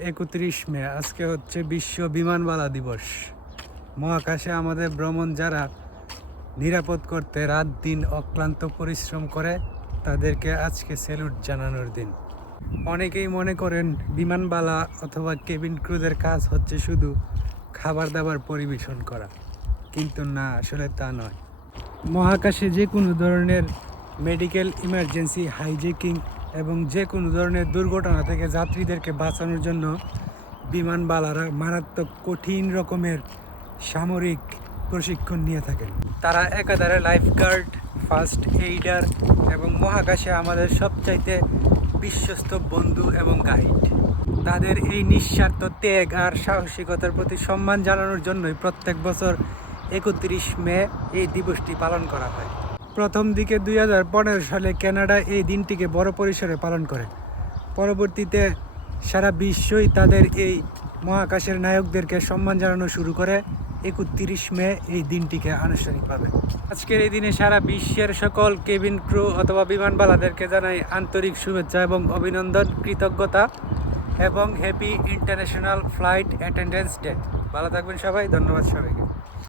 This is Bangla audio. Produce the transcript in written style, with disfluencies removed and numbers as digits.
31 মে আজকে হচ্ছে বিশ্ব বিমানবালা দিবস। মহাকাশে আমাদের ভ্রমণ যারা নিরাপদ করতে রাত দিন অক্লান্ত পরিশ্রম করে তাদেরকে আজকে স্যালুট জানানোর দিন। অনেকেই মনে করেন বিমানবালা অথবা কেবিন ক্রুদের কাজ হচ্ছে শুধু খাবার দাবার পরিবেশন করা, কিন্তু না, আসলে তা নয়। মহাকাশে যে কোনো ধরনের মেডিকেল ইমার্জেন্সি, হাইজ্যাকিং এবং যে কোনো ধরনের দুর্ঘটনা থেকে যাত্রীদেরকে বাঁচানোর জন্য বিমানবালারা মারাত্মক কঠিন রকমের সামরিক প্রশিক্ষণ নিয়ে থাকেন। তারা একাধারে লাইফগার্ড, ফার্স্ট এইডার এবং মহাকাশে আমাদের সবচাইতে বিশ্বস্ত বন্ধু এবং গাইড। তাদের এই নিঃস্বার্থ ত্যাগ আর সাহসিকতার প্রতি সম্মান জানানোর জন্যই প্রত্যেক বছর 31 মে এই দিবসটি পালন করা হয়। প্রথম দিকে 2015 সালে কানাডা এই দিনটিকে বড় পরিসরে পালন করে। পরবর্তীতে সারা বিশ্বই তাদের এই মহাকাশের নায়কদেরকে সম্মান জানানো শুরু করে 31 মে এই দিনটিকে আনুষ্ঠানিকভাবে। আজকের এই দিনে সারা বিশ্বের সকল কেবিন ক্রু অথবা বিমানবালাদেরকে জানাই আন্তরিক শুভেচ্ছা এবং অভিনন্দন, কৃতজ্ঞতা এবং happy international flight attendance day. ভালো থাকবেন সবাই, ধন্যবাদ সবাইকে।